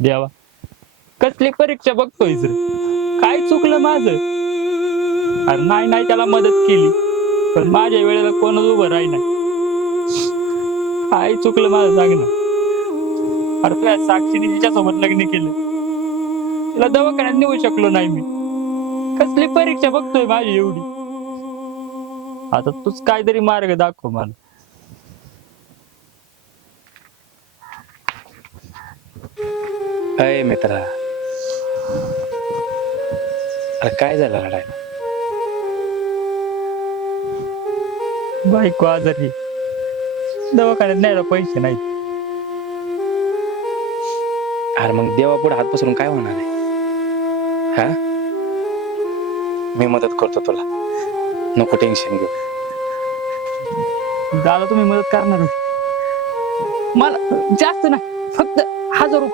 देवा, कसली परीक्षा बघतोय रे? काय चुकलं माझं? अरे नाही नाही त्याला मदत केली, पण माझ्या वेळेला कोणच उभं राही नाही. काय चुकलं माझं सांग ना. अरे तुझ्या साक्षीने तिच्यासोबत लग्न केलं, तिला दवाखान्यात नेऊ शकलो नाही मी. कसली परीक्षा बघतोय माझी एवढी? आता तूच काहीतरी मार्ग दाखव मला. अय मित्रा, अरे काय झालं लढायला? बायको आजारी, दवाखान्यात न्यायला पैसे नाही. अरे मग देवा पुढे हात पसरून काय होणार आहे? हा, मी मदत करतो तुला, नको टेन्शन घेऊ. दादा तुम्ही मदत करणार? मला जास्त नाही, फक्त 1000 रुपये